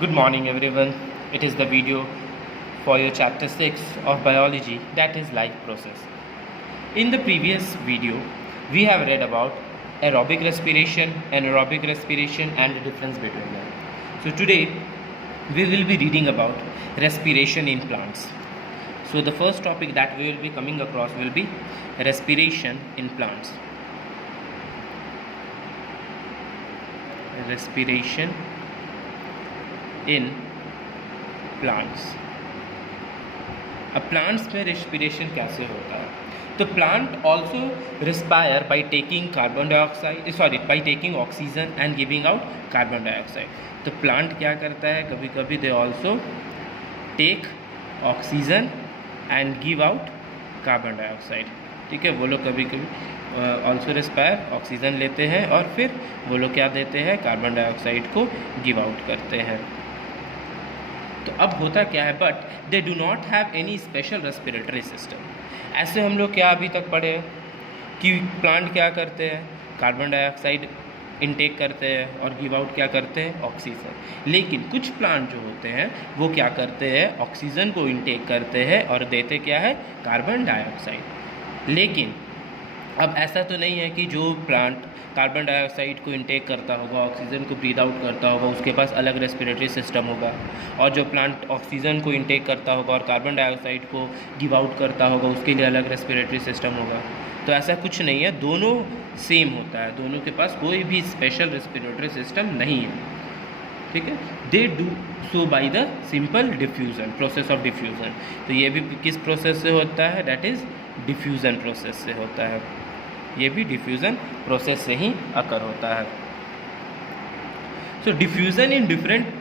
Good morning everyone. It is the video for your chapter 6 of biology, that is life process. In the previous video, we have read about aerobic respiration, anaerobic respiration and the difference between them. So today we will be reading about respiration in plants. So the first topic that we will be coming across will be respiration in plants. Respiration in plants. अब plants में respiration कैसे होता है? तो plant also respire by taking carbon dioxide by taking oxygen and giving out carbon dioxide. तो plant क्या करता है, कभी कभी they also take oxygen and give out carbon dioxide. ठीक है, वो लोग कभी कभी ऑल्सो रिस्पायर ऑक्सीजन लेते हैं और फिर वो लोग क्या देते हैं, कार्बन डाइऑक्साइड को गिव आउट करते हैं. तो अब होता क्या है, but they do not have any special respiratory system. ऐसे हम लोग क्या अभी तक पढ़े कि प्लांट क्या करते हैं, कार्बन डाइऑक्साइड इनटेक करते हैं और गिव आउट क्या करते हैं, ऑक्सीजन. लेकिन कुछ प्लांट जो होते हैं वो क्या करते हैं, ऑक्सीजन को इनटेक करते हैं और देते क्या है, कार्बन डाइऑक्साइड. लेकिन अब ऐसा तो नहीं है कि जो प्लांट कार्बन डाइऑक्साइड को इनटेक करता होगा, ऑक्सीजन को ब्रीद आउट करता होगा, उसके पास अलग रेस्पिरेटरी सिस्टम होगा, और जो प्लांट ऑक्सीजन को इनटेक करता होगा और कार्बन डाइऑक्साइड को गिव आउट करता होगा उसके लिए अलग रेस्पिरेटरी सिस्टम होगा. तो ऐसा कुछ नहीं है, दोनों सेम होता है, दोनों के पास कोई भी स्पेशल रेस्पिरेटरी सिस्टम नहीं है. ठीक है, they do so by the simple diffusion, process of diffusion. तो ये भी किस प्रोसेस से होता है, डैट इज़ डिफ्यूज़न प्रोसेस से होता है. ये भी डिफ्यूज़न प्रोसेस से ही अकर होता है. So diffusion in different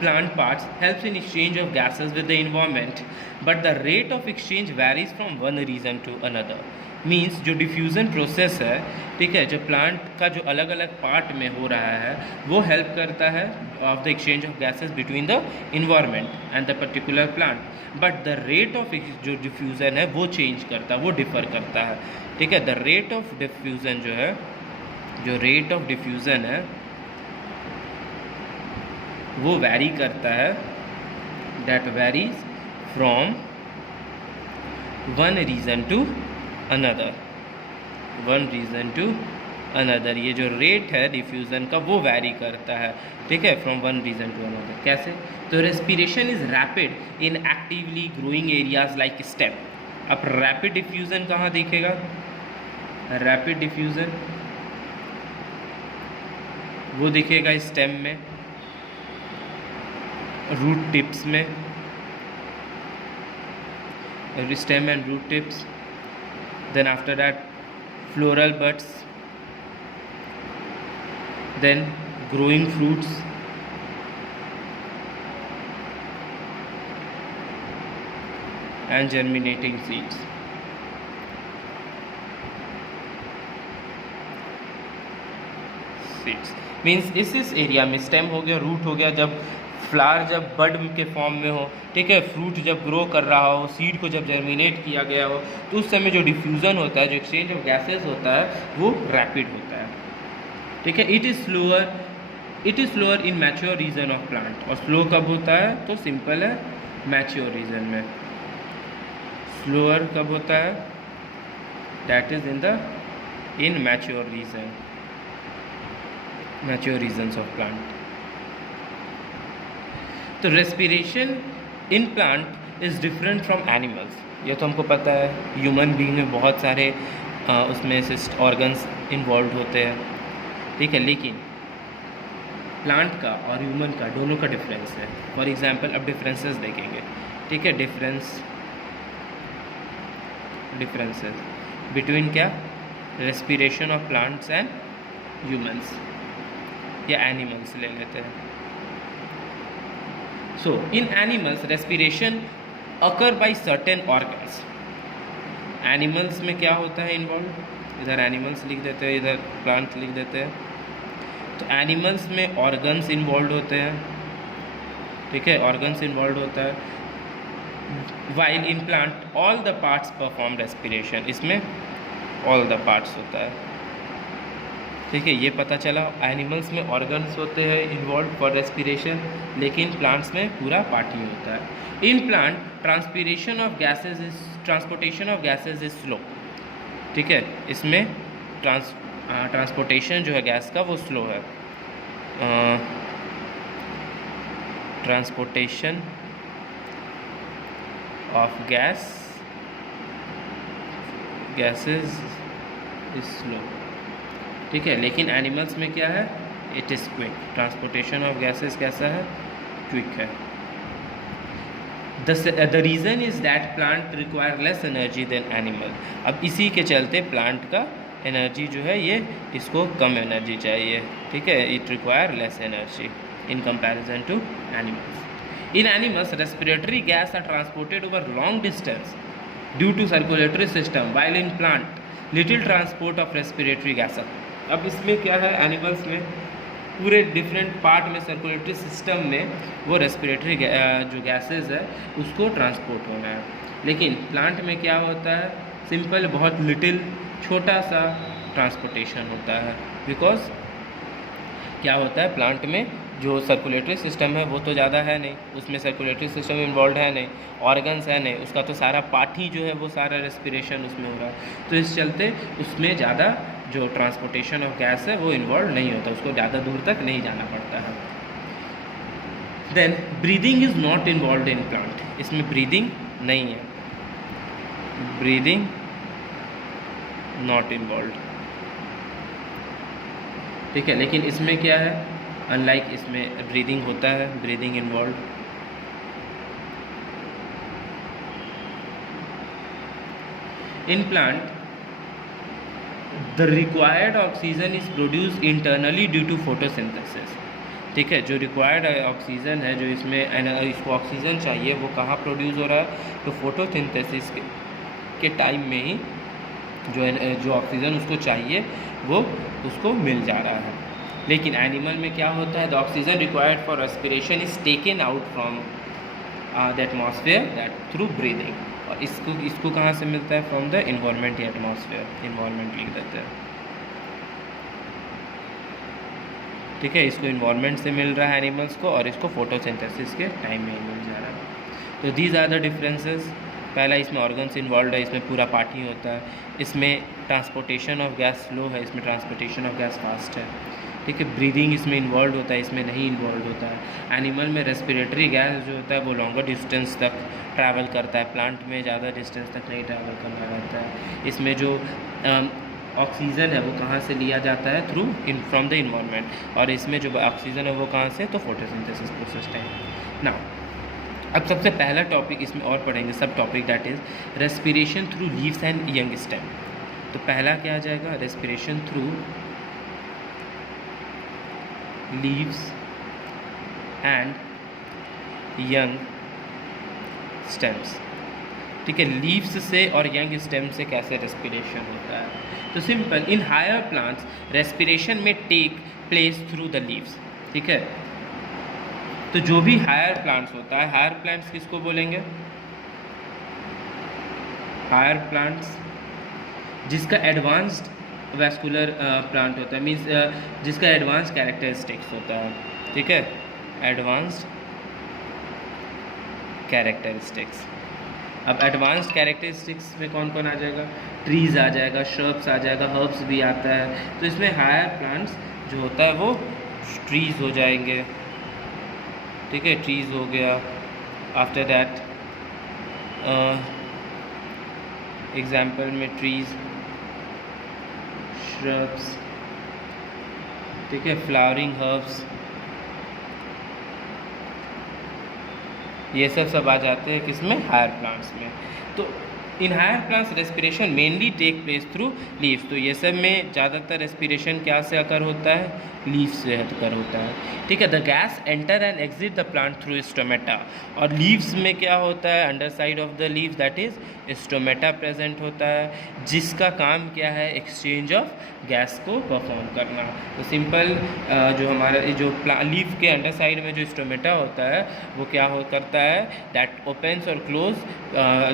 plant parts helps in exchange of gases with the environment, but the rate of exchange varies from one region to another. Means जो diffusion process है, ठीक है, जो plant का जो अलग अलग पार्ट में हो रहा है वो हेल्प करता है of the exchange of gases between the environment and the particular plant. But the rate of जो डिफ्यूज़न है वो चेंज करता है, वो डिफ़र करता है. ठीक है, द रेट ऑफ डिफ्यूज़न जो है, जो रेट ऑफ डिफ्यूज़न है वो वैरी करता है, that varies from one region to another, one region to another. ये जो रेट है डिफ्यूज़न का वो वैरी करता है. ठीक है, from one region to another. कैसे? तो respiration is rapid in actively growing areas like stem. अब रैपिड डिफ्यूज़न कहाँ दिखेगा, रैपिड डिफ्यूज़न वो दिखेगा स्टेम में, रूट टिप्स में, stem and root tips. Then after that floral buds, then growing fruits, and germinating seeds. Means इस area में stem हो गया, रूट हो गया, जब फ्लावर जब बड के फॉर्म में हो, ठीक है, फ्रूट जब ग्रो कर रहा हो, सीड को जब जर्मिनेट किया गया हो, तो उस समय जो डिफ्यूज़न होता है, जो एक्सचेंज ऑफ गैसेस होता है वो रैपिड होता है. ठीक है, it is slower in mature region of plant. और स्लो कब होता है, तो सिंपल है, मैच्योर रीजन में. स्लोअर कब होता है, that is in mature region, mature regions of plant. तो respiration in plant is different from animals. ये तो हमको पता है, ह्यूमन बीइंग में बहुत सारे उसमें ऑर्गन्स इन्वॉल्व होते हैं. ठीक है, लेकिन प्लांट का और ह्यूमन का दोनों का डिफरेंस है. फॉर एग्जांपल अब डिफरेंसेस देखेंगे. ठीक है, डिफरेंसेस बिटवीन क्या, respiration of plants and humans, या एनिमल्स ले लेते हैं. So, in animals, respiration occur by certain organs. Animals में क्या होता है इन्वॉल्व, इधर एनिमल्स लिख देते हैं, इधर प्लांट लिख देते हैं. तो एनिमल्स में ऑर्गन्स इन्वॉल्व होते हैं. ठीक है, ऑर्गन्स इन्वॉल्व होता है. While in plant all the parts perform respiration. इसमें ऑल द पार्ट्स होता है. ठीक है, ये पता चला। एनिमल्स में ऑर्गन्स होते हैं इन्वॉल्व फॉर रेस्पिरेशन, लेकिन प्लांट्स में पूरा पार्ट ही होता है। In plant transportation of gases is slow. ठीक है, इसमें ट्रांसपोर्टेशन जो है गैस का वो स्लो है। Transportation of gases is slow. ठीक है, लेकिन एनिमल्स में क्या है, it is quick. Transportation of gases कैसा है, क्विक है। The reason is that plant require less energy than animal. अब इसी के चलते प्लांट का एनर्जी जो है ये इसको कम एनर्जी चाहिए। ठीक है, it require less energy in comparison to animals. In animals respiratory gas are transported over long distance due to circulatory system, while in plant little transport of respiratory gas. अब इसमें क्या है, एनिमल्स में पूरे different part में circulatory system में वो respiratory जो गैसेस है उसको ट्रांसपोर्ट होना है, लेकिन प्लांट में क्या होता है, सिंपल बहुत लिटिल छोटा सा ट्रांसपोर्टेशन होता है। बिकॉज क्या होता है, प्लांट में जो सर्कुलेटरी सिस्टम है वो तो ज़्यादा है नहीं, उसमें सर्कुलेटरी सिस्टम इन्वॉल्व है नहीं, ऑर्गन्स है नहीं, उसका तो सारा पार्ट ही जो है वो सारा रेस्पिरेशन उसमें हो रहा है। तो इस चलते उसमें ज़्यादा जो ट्रांसपोर्टेशन ऑफ गैस है वो इन्वॉल्व नहीं होता, उसको ज़्यादा दूर तक नहीं जाना पड़ता है। Then breathing is not involve in plant. इसमें ब्रीदिंग नहीं है, ब्रीदिंग नॉट इन्वॉल्व। ठीक है, लेकिन इसमें क्या है, अनलाइक इसमें ब्रीदिंग होता है, breathing involve. In plant the required oxygen is produce internally due to photosynthesis. ठीक है, जो रिक्वायर्ड ऑक्सीजन है, जो इसमें इसको ऑक्सीजन चाहिए, वो कहाँ प्रोड्यूस हो रहा है, तो फोटोसिंथेसिस के टाइम में ही जो ऑक्सीजन उसको चाहिए वो उसको मिल जा रहा है। लेकिन एनिमल में क्या होता है, the oxygen required for respiration is taken out from the atmosphere that through breathing. और इसको कहाँ से मिलता है, फ्रॉम द इन्वायरमेंट या एटमॉस्फेयर, इन्वायरमेंट लिख देते हैं। ठीक है, इसको इन्वायरमेंट से मिल रहा है एनिमल्स को, और इसको फोटोसिंथेसिस के टाइम में ही मिल जा रहा है। तो दीज आर द डिफरेंसेस। पहला, इसमें ऑर्गन्स इन्वॉल्व है, इसमें पूरा पार्ट ही होता है। इसमें ट्रांसपोर्टेशन ऑफ गैस स्लो है, इसमें ट्रांसपोर्टेशन ऑफ गैस फास्ट है। ठीक है, ब्रीदिंग इसमें इन्वॉल्व होता है, इसमें नहीं इन्वॉल्व होता है। एनिमल में रेस्पिरेटरी गैस जो होता है वो लॉन्गर डिस्टेंस तक ट्रैवल करता है, प्लांट में ज़्यादा डिस्टेंस तक नहीं ट्रैवल करना रहता है। इसमें जो ऑक्सीजन है वो कहाँ से लिया जाता है, थ्रू फ्रॉम द इन्वायरमेंट, और इसमें जो ऑक्सीजन है वो कहाँ से, तो फोटोसिंथेसिस प्रोसेस टाइम। नाउ अब सबसे पहला टॉपिक इसमें और पढ़ेंगे, सब topic, that is respiration through leaves and young stem. तो पहला क्या आ जाएगा, respiration through leaves and young stems. ठीक है, लीव्स से और यंग स्टेम से कैसे रेस्पिरेशन होता है, तो simple, in higher plants respiration में take place through the leaves. ठीक है, तो जो भी हायर प्लांट्स होता है, हायर प्लांट्स किसको बोलेंगे, हायर प्लांट्स जिसका एडवांस्ड वैस्कुलर प्लांट होता है, मीन्स जिसका एडवांस कैरेक्टरिस्टिक्स होता है। ठीक है, एडवांस्ड कैरेक्टरिस्टिक्स। अब एडवांस्ड कैरेक्टरिस्टिक्स में कौन कौन आ जाएगा, ट्रीज़ आ जाएगा, श्रब्स आ जाएगा, हर्ब्स भी आता है। तो इसमें हायर प्लांट्स जो होता है वो ट्रीज़ हो जाएंगे। ठीक है, ट्रीज़ हो गया। आफ्टर दैट एग्जाम्पल में ट्रीज़, श्रब्स, ठीक है, फ्लावरिंग हर्ब्स, ये सब आ जाते हैं किसमें, हायर प्लांट्स में। तो in higher plants respiration mainly take place through leaves. तो ये सब में ज़्यादातर रेस्पिरेशन क्या से अकर होता है, लीव्स से अकर होता है। ठीक है, the gas enter and exit the plant through stomata. और लीव्स में क्या होता है, under side of the leaves that is stomata present होता है, जिसका काम क्या है, एक्सचेंज ऑफ गैस को परफॉर्म करना। तो सिंपल जो हमारा जो लीफ के अंडर साइड में जो स्टोमेटा होता है वो क्या करता है, दैट ओपन्स और close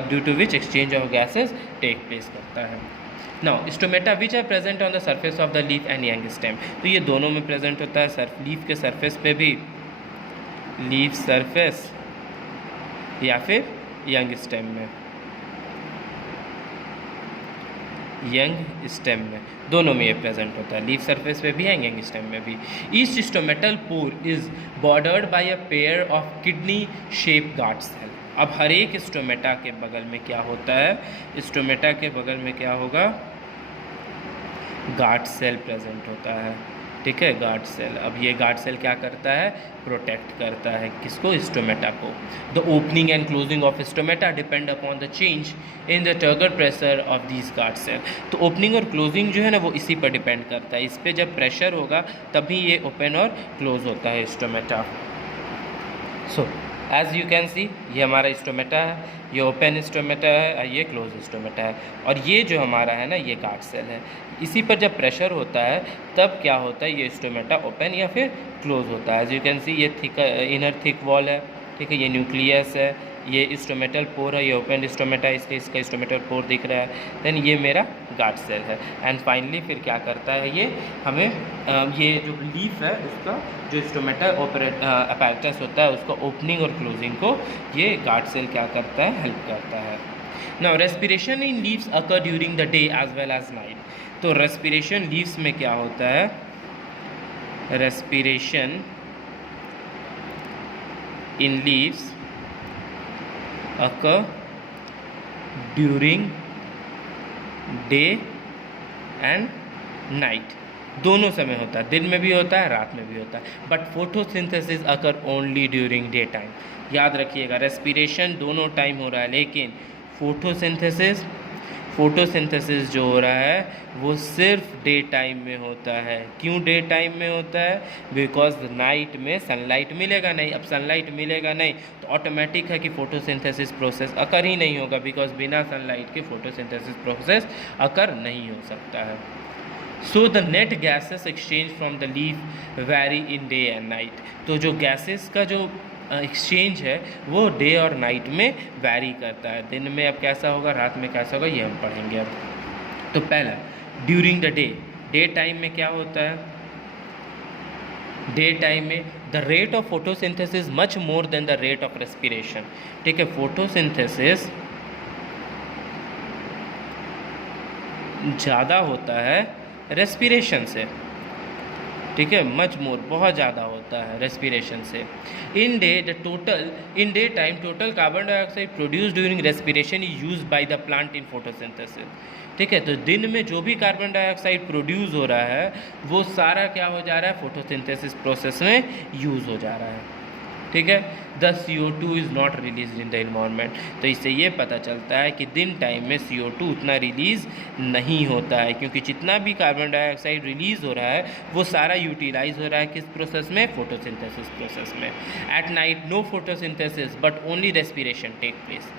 due to which exchange of gases take place करता है। Now stomata which are present on the surface of the leaf and young stem, तो ये दोनों में प्रेजेंट होता है, लीफ के सरफेस पे भी, लीफ सरफेस या फिर यंग स्टेम में, यंग स्टेम में, दोनों में ये प्रेजेंट होता है, लीफ सरफेस पे भी है, यंग स्टेम में भी। Each stomatal pore is bordered by a pair of kidney shape guard cell. अब हर एक स्टोमेटा के बगल में क्या होता है, स्टोमेटा के बगल में क्या होगा, गार्ड सेल प्रेजेंट होता है, ठीक है, गार्ड सेल। अब ये गार्ड सेल क्या करता है, प्रोटेक्ट करता है किसको, स्टोमेटा को। The opening and closing of stomata depend upon the change in the turgor pressure of these guard cell. तो ओपनिंग और क्लोजिंग जो है ना वो इसी पर डिपेंड करता है, इस पर जब प्रेशर होगा तभी ये ओपन और क्लोज होता है stomata. So as you can see, ये हमारा स्टोमेटा है, ये ओपन स्टोमेटा है और ये क्लोज स्टोमेटा है, और ये जो हमारा है ना ये गार्ड सेल है। इसी पर जब प्रेशर होता है तब क्या होता है, ये स्टोमेटा ओपन या फिर क्लोज होता है। एज यू कैन सी ये थिक इनर थिक वॉल है, ठीक है, ये न्यूक्लियस है, ये स्टोमेटल पोर है, ये ओपन स्टोमेटा, इसलिए इसका स्टोमेटल पोर दिख रहा है। देन ये मेरा गार्ड सेल है। एंड फाइनली फिर क्या करता है ये हमें ये जो लीफ है उसका जो स्टोमेटा अपैरेटस होता है उसका ओपनिंग और क्लोजिंग को ये गार्ड सेल क्या करता है, हेल्प करता है। Now respiration in leaves occur during the day as well as night. तो रेस्पिरेशन लीव्स में क्या होता है, respiration in leaves occur during day and night, दोनों समय होता है, दिन में भी होता है रात में भी होता है। But photosynthesis occur only during day time. याद रखिएगा रेस्पिरेशन दोनों टाइम हो रहा है, लेकिन फोटोसिंथेसिस जो हो रहा है वो सिर्फ डे टाइम में होता है। क्यों डे टाइम में होता है, बिकॉज नाइट में सनलाइट मिलेगा नहीं। अब सनलाइट मिलेगा नहीं तो ऑटोमेटिक है कि फोटोसिंथेसिस प्रोसेस अकर ही नहीं होगा, बिकॉज बिना सनलाइट के फोटोसिंथेसिस प्रोसेस अकर नहीं हो सकता है। So the net gases exchange from the leaf vary in day and night. तो जो गैसेस का जो एक्सचेंज है वो डे और नाइट में वैरी करता है। दिन में अब कैसा होगा, रात में कैसा होगा, ये हम पढ़ेंगे अब। तो पहला ड्यूरिंग द डे टाइम में क्या होता है, डे टाइम में the rate of photosynthesis much more than the rate of respiration. ठीक है, फोटोसिंथेसिस ज़्यादा होता है रेस्पिरेशन से, ठीक है, मच मोर बहुत ज़्यादा होता है रेस्पिरेशन से। In day time total carbon dioxide produce during respiration is use by the plant in photosynthesis. ठीक है, तो दिन में जो भी कार्बन डाइऑक्साइड प्रोड्यूस हो रहा है वो सारा क्या हो जा रहा है, फोटोसिंथेसिस प्रोसेस में यूज़ हो जा रहा है। ठीक है, the CO2 is not release in the environment. तो इससे ये पता चलता है कि दिन टाइम में CO2 उतना रिलीज़ नहीं होता है, क्योंकि जितना भी कार्बन डाइऑक्साइड रिलीज़ हो रहा है वो सारा यूटिलाइज हो रहा है किस प्रोसेस में, फोटोसिंथेसिस प्रोसेस में। At night no photosynthesis but only respiration take place.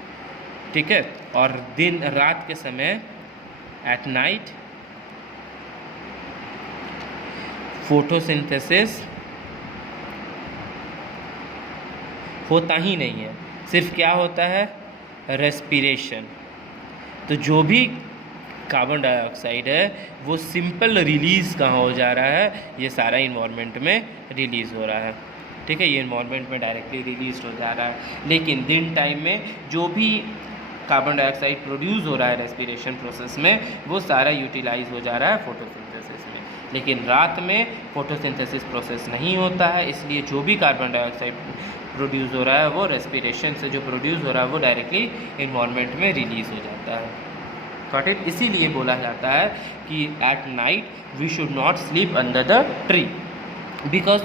ठीक है, और दिन रात के समय एट नाइट फोटोसिंथेसिस होता ही नहीं है, सिर्फ क्या होता है, रेस्पिरेशन। तो जो भी कार्बन डाइऑक्साइड है वो सिंपल रिलीज़ कहाँ हो जा रहा है, ये सारा इन्वायरमेंट में रिलीज़ हो रहा है। ठीक है, ये इन्वायरमेंट में डायरेक्टली रिलीज हो जा रहा है। लेकिन दिन टाइम में जो भी कार्बन डाइऑक्साइड प्रोड्यूस हो रहा है रेस्पिरेशन प्रोसेस में वो सारा यूटिलाइज हो जा रहा है फोटोसिंथेसिस में। लेकिन रात में फोटोसिंथेसिस प्रोसेस नहीं होता है, इसलिए जो भी कार्बन डाइऑक्साइड प्रोड्यूस हो रहा है वो रेस्पिरेशन से जो प्रोड्यूस हो रहा है वो डायरेक्टली इन्वायरमेंट में रिलीज़ हो जाता है। Got it? इसीलिए बोला जाता है कि at night we should not sleep under the tree, because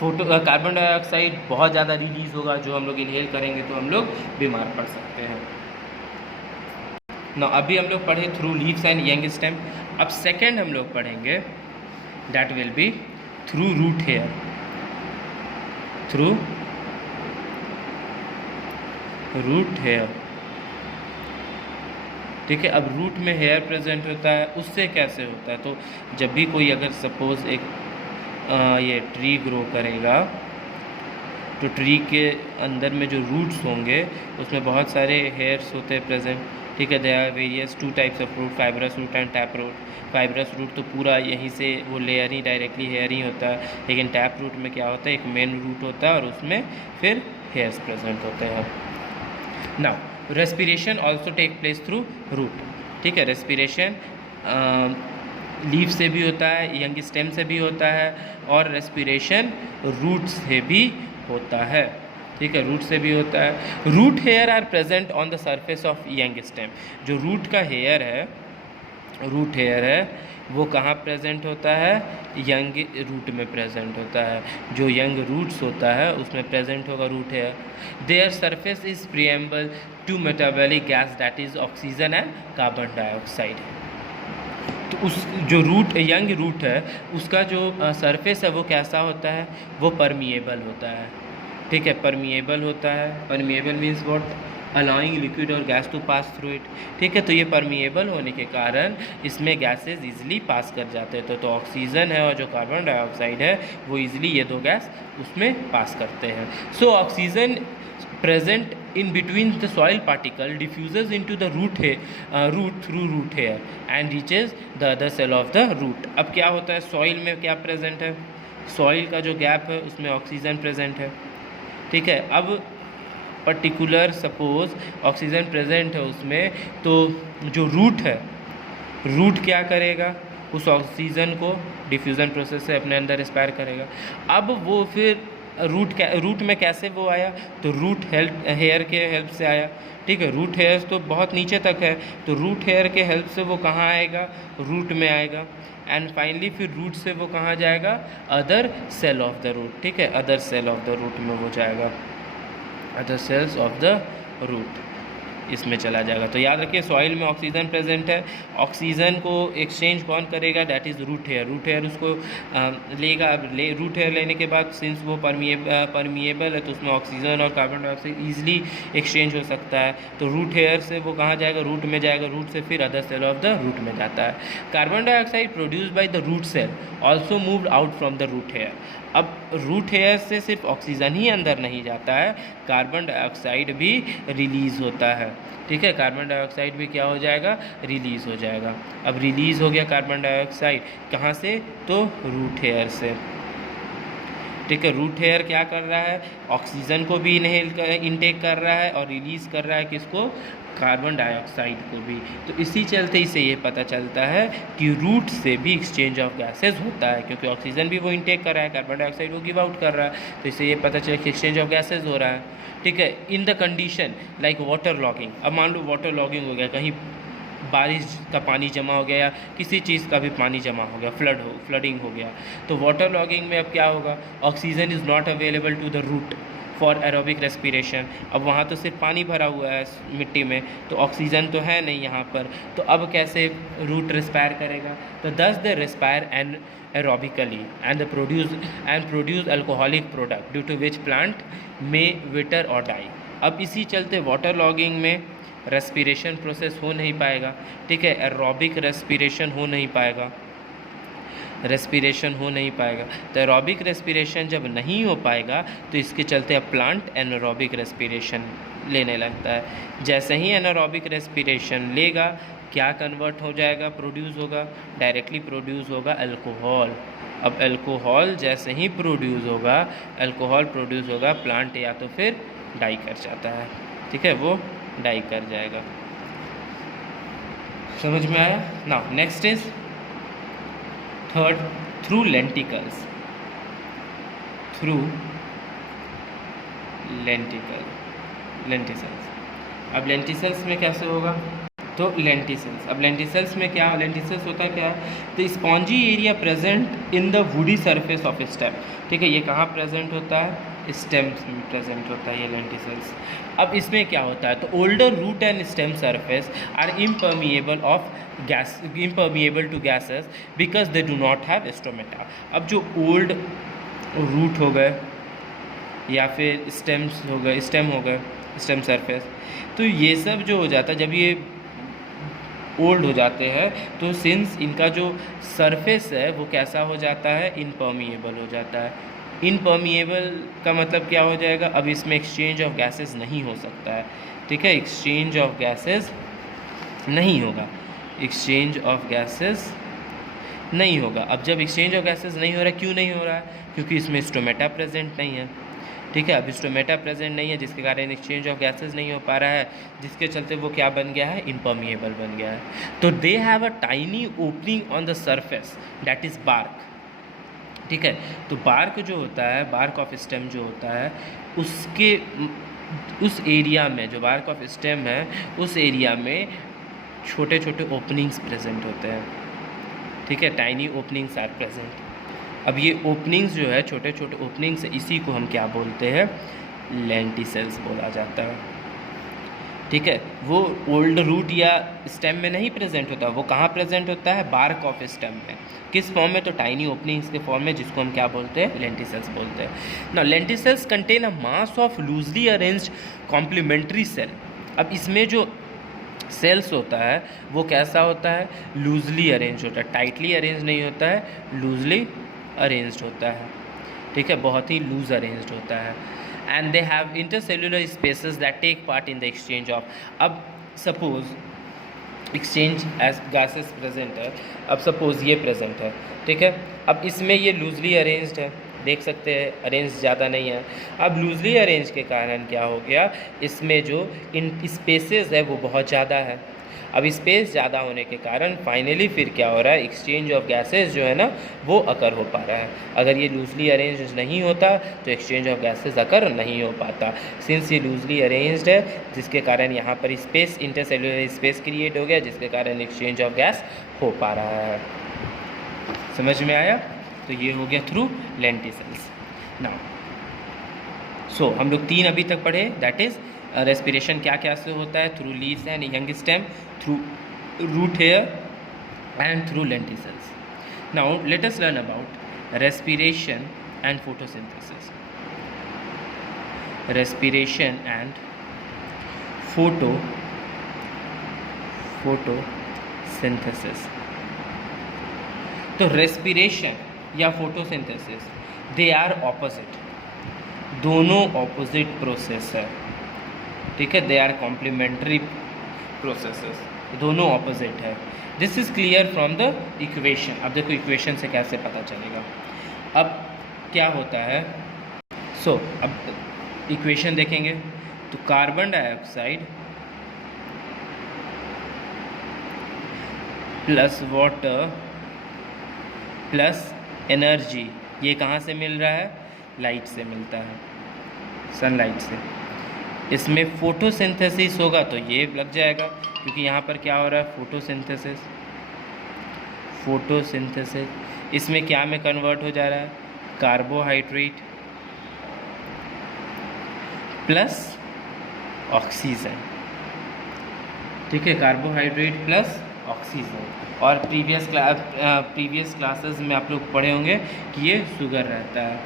carbon dioxide बहुत ज़्यादा रिलीज़ होगा, जो हम लोग इनहेल करेंगे तो हम लोग बीमार पड़ सकते हैं ना। अभी हम लोग पढ़े through leaves and young stem. अब सेकेंड हम लोग पढ़ेंगे that will be through root hair. Through root hair, ठीक है। अब रूट में हेयर प्रेजेंट होता है, उससे कैसे होता है, तो जब भी कोई अगर सपोज एक ये ट्री ग्रो करेगा तो ट्री के अंदर में जो रूट्स होंगे उसमें बहुत सारे हेयर्स होते हैं प्रेजेंट, ठीक है। There are various 2 types of root, fibrous root and tap root. Fibrous root तो पूरा यहीं से वो लेयर ही डायरेक्टली हेयर ही होता है, लेकिन टैप रूट में क्या होता है, एक मेन रूट होता है और उसमें फिर हेयर्स प्रेजेंट होते हैं। Now respiration also take place through root, ठीक है। रेस्पिरेशन लीफ से भी होता है, यंग स्टेम से भी होता है, और रेस्पिरेशन रूट से भी होता है, ठीक है। रूट से भी होता है। Root hair are present on the surface of young stem. जो रूट का हेयर है, रूट हेयर है, वो कहाँ प्रेजेंट होता है, यंग रूट में प्रेजेंट होता है। जो यंग रूट्स होता है उसमें प्रेजेंट होगा root hair. Their surface is permeable to metabolic gas that is oxygen and carbon dioxide. तो उस जो रूट यंग रूट है उसका जो सरफेस है वो कैसा होता है, वो परमिएबल होता है, ठीक है। परमिएबल होता है। Permeable means what, allowing liquid और gas to pass through it, ठीक है। तो ये परमिएबल होने के कारण इसमें गैसेज इजीली पास कर जाते हैं। तो ऑक्सीजन है और जो कार्बन डाइऑक्साइड है वो इजीली ये दो गैस उसमें पास करते हैं। So oxygen present in between the soil particle diffuses into the root through root hair and reaches the other cell of the root। अब क्या होता है, सॉइल में क्या प्रेजेंट है, सॉइल का जो गैप है उसमें ऑक्सीजन प्रेजेंट है, ठीक है। अब पर्टिकुलर सपोज ऑक्सीजन प्रेजेंट है उसमें, तो जो रूट है, रूट क्या करेगा, उस ऑक्सीजन को डिफ्यूज़न प्रोसेस से अपने अंदर एक्सपायर करेगा। अब वो फिर रूट में कैसे वो आया, तो रूट हेयर के हेल्प से आया, ठीक है। रूट हेयर्स तो बहुत नीचे तक है, तो रूट हेयर के हेल्प से वो कहाँ आएगा, रूट में आएगा। एंड फाइनली फिर रूट से वो कहाँ जाएगा, other cell of the root, ठीक है। Other cell of the root में वो जाएगा, other cells of the root इसमें चला जाएगा। तो याद रखिए सॉइल में ऑक्सीजन प्रेजेंट है, ऑक्सीजन को एक्सचेंज कौन करेगा, that is root hair. Root hair उसको लेगा। रूट हेयर लेने के बाद सिंस वो परमिएबल है तो उसमें ऑक्सीजन और कार्बन डाइऑक्साइड ईजिली एक्सचेंज हो सकता है। तो रूट हेयर से वो कहाँ जाएगा, रूट में जाएगा, रूट से फिर other cell of the root में जाता है। Carbon dioxide produce by the root cell also moved out from the root hair. अब रूट हेयर से सिर्फ ऑक्सीजन ही अंदर नहीं जाता है, कार्बन डाइऑक्साइड भी रिलीज़ होता है, ठीक है। कार्बन डाइऑक्साइड भी क्या हो जाएगा, रिलीज़ हो जाएगा। अब रिलीज़ हो गया कार्बन डाइऑक्साइड कहाँ से, तो रूट हेयर से, ठीक है। रूट हेयर क्या कर रहा है, ऑक्सीजन को भी इनटेक कर रहा है और रिलीज़ कर रहा है किसको, कार्बन डाइऑक्साइड को भी। तो इसी चलते इसे ये पता चलता है कि रूट से भी एक्सचेंज ऑफ गैसेस होता है, क्योंकि ऑक्सीजन भी वो इनटेक कर रहा है, कार्बन डाइऑक्साइड वो गिव आउट कर रहा है। तो इससे ये पता चला कि एक्सचेंज ऑफ गैसेस हो रहा है, ठीक है। In the condition like water logging. अब मान लो वाटर लॉगिंग हो गया, कहीं बारिश का पानी जमा हो गया या किसी चीज़ का भी पानी जमा हो गया, फ्लडिंग हो गया, तो वाटर लॉगिंग में अब क्या होगा, oxygen is not available to the root for aerobic respiration. अब वहाँ तो सिर्फ पानी भरा हुआ है मिट्टी में, तो ऑक्सीजन तो है नहीं यहाँ पर, तो अब कैसे रूट रेस्पायर करेगा, तो thus they respire and aerobically and produce alcoholic product due to which plant may wither or die। अब इसी चलते वाटर लॉगिंग में रेस्पिरेशन प्रोसेस हो नहीं पाएगा, ठीक है। एरोबिक रेस्पिरेशन हो नहीं पाएगा, रेस्पिरेशन हो नहीं पाएगा। तो एरोबिक रेस्पिरेशन जब नहीं हो पाएगा तो इसके चलते अब प्लांट एनारोबिक रेस्पिरेशन लेने लगता है। जैसे ही एनारोबिक रेस्पिरेशन लेगा क्या कन्वर्ट हो जाएगा, प्रोड्यूस होगा, डायरेक्टली प्रोड्यूस होगा अल्कोहल। अब अल्कोहल जैसे ही प्रोड्यूस होगा, अल्कोहल प्रोड्यूस होगा, प्लांट या तो फिर डाई कर जाता है, ठीक है, वो डाई कर जाएगा। समझ में आया। Now next is third, through lenticels. Through lenticels. अब लेंटिसल्स में कैसे होगा, तो लेंटिसल्स। अब लेंटिसल्स में क्या, लेंटिसल्स होता क्या है, तो spongy area present in the woody surface of stem, ठीक है। ये कहाँ प्रेजेंट होता है, स्टेम्स में प्रेजेंट होता है ये लेंटिसल्स। अब इसमें क्या होता है, तो older root and stem surface are impermeable to gases because they do not have stomata. अब जो ओल्ड रूट हो गए या फिर स्टेम्स हो गए, स्टेम सरफेस, तो ये सब जो हो जाता है जब ये ओल्ड हो जाते हैं तो सिंस इनका जो सरफेस है वो कैसा हो जाता है, इनपर्मिएबल हो जाता है। इनपर्मिएबल का मतलब क्या हो जाएगा, अब इसमें एक्सचेंज ऑफ गैसेस नहीं हो सकता है, ठीक है। एक्सचेंज ऑफ गैसेस नहीं होगा, एक्सचेंज ऑफ गैसेस नहीं होगा। अब जब एक्सचेंज ऑफ गैसेस नहीं हो रहा है, क्यों नहीं हो रहा है? क्योंकि इसमें स्टोमेटा प्रेजेंट नहीं है। ठीक है, अब स्टोमेटा प्रेजेंट नहीं है जिसके कारण एक्सचेंज ऑफ गैसेस नहीं हो पा रहा है, जिसके चलते वो क्या बन गया है? इम्पर्मिएबल बन गया है। तो they have a tiny opening on the surface that is bark. ठीक है, तो बार्क जो होता है, बार्क ऑफ स्टेम जो होता है, उसके उस एरिया में, जो बार्क ऑफ स्टेम है उस एरिया में छोटे छोटे ओपनिंग्स प्रेजेंट होते हैं। ठीक है, टाइनी ओपनिंग्स आर प्रेजेंट। अब ये ओपनिंग्स जो है, छोटे छोटे ओपनिंग्स, इसी को हम क्या बोलते हैं? लेंटिसेल्स बोला जाता है। ठीक है, वो ओल्ड रूट या स्टेम में नहीं प्रेजेंट होता, वो कहाँ प्रेजेंट होता है? बार्क ऑफ स्टेम में। किस फॉर्म में? तो टाइनी ओपनिंग्स के फॉर्म में, जिसको हम क्या बोलते हैं? लेंटिसेल्स बोलते हैं। Now lenticels contain a mass of loosely arranged complementary cell. अब इसमें जो सेल्स होता है वो कैसा होता है? लूजली अरेंज होता है, टाइटली अरेंज नहीं होता है, लूजली अरेंज्ड होता है। ठीक है, बहुत ही लूज अरेंज्ड होता है। And they have intercellular spaces that take part in the exchange of. अब suppose exchange as gases present है, अब सपोज ये प्रेजेंट है। ठीक है, अब इसमें ये लूजली अरेंज्ड है, देख सकते हैं अरेंज ज़्यादा नहीं है। अब लूजली अरेंज के कारण क्या हो गया? इसमें जो इन स्पेसेस है वो बहुत ज़्यादा है। अब स्पेस ज़्यादा होने के कारण फाइनली फिर क्या हो रहा है? एक्सचेंज ऑफ गैसेस जो है ना वो अकर हो पा रहा है। अगर ये लूजली अरेंज नहीं होता तो एक्सचेंज ऑफ गैसेस अकर नहीं हो पाता। सिंस ये लूजली अरेंज्ड है, जिसके कारण यहाँ पर स्पेस, इंटरसेल्युलर स्पेस क्रिएट हो गया, जिसके कारण एक्सचेंज ऑफ गैस हो पा रहा है। समझ में आया? तो ये हो गया थ्रू लेंटिसेल्स। नाउ सो हम लोग 3 अभी तक पढ़े, दैट इज़ रेस्पिरेशन क्या क्या से होता है? Through leaves and young stem, through root hair and through lenticels. Now let us learn about respiration and photosynthesis. Respiration and photosynthesis. तो रेस्पिरेशन या फोटोसिंथेसिस, दे आर ऑपोजिट, दोनों ऑपोजिट प्रोसेस है। ठीक है, दे आर कॉम्प्लीमेंट्री प्रोसेसेस, दोनों opposite है। This is clear from the equation. अब देखो इक्वेशन से कैसे पता चलेगा। अब क्या होता है? सो अब इक्वेशन देखेंगे तो carbon dioxide plus water plus energy, ये कहाँ से मिल रहा है? लाइट से मिलता है, सनलाइट से। इसमें फोटोसिंथेसिस होगा तो ये लग जाएगा, क्योंकि यहाँ पर क्या हो रहा है? फोटोसिंथेसिस। इसमें क्या में कन्वर्ट हो जा रहा है? Carbohydrate plus oxygen. ठीक है, कार्बोहाइड्रेट प्लस ऑक्सीजन। और प्रीवियस क्लासेस में आप लोग पढ़े होंगे कि ये शुगर रहता है।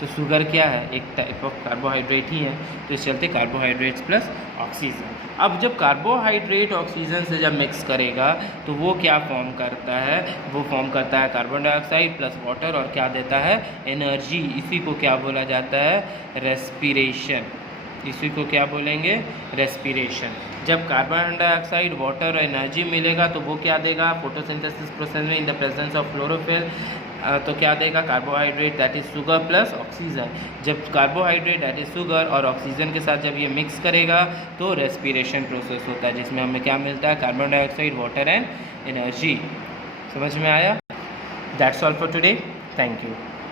तो शुगर क्या है? एक टाइप ऑफ कार्बोहाइड्रेट ही है, तो इस चलते कार्बोहाइड्रेट्स प्लस ऑक्सीजन। अब जब कार्बोहाइड्रेट ऑक्सीजन से जब मिक्स करेगा तो वो क्या फॉर्म करता है? वो फॉर्म करता है कार्बन डाइऑक्साइड प्लस वाटर, और क्या देता है? एनर्जी। इसी को क्या बोला जाता है? रेस्पिरेशन। इसी को क्या बोलेंगे? रेस्पिरेशन। जब कार्बन डाइऑक्साइड, वाटर और एनर्जी मिलेगा तो वो क्या देगा? फोटोसिंथेसिस प्रोसेस में in the presence of chlorophyll, तो क्या देगा? Carbohydrate that is sugar plus oxygen. जब कार्बोहाइड्रेट दैट इज़ शुगर और ऑक्सीजन के साथ जब ये मिक्स करेगा तो रेस्पिरेशन प्रोसेस होता है, जिसमें हमें क्या मिलता है? Carbon dioxide, water and energy. समझ में आया? That's all for today, thank you.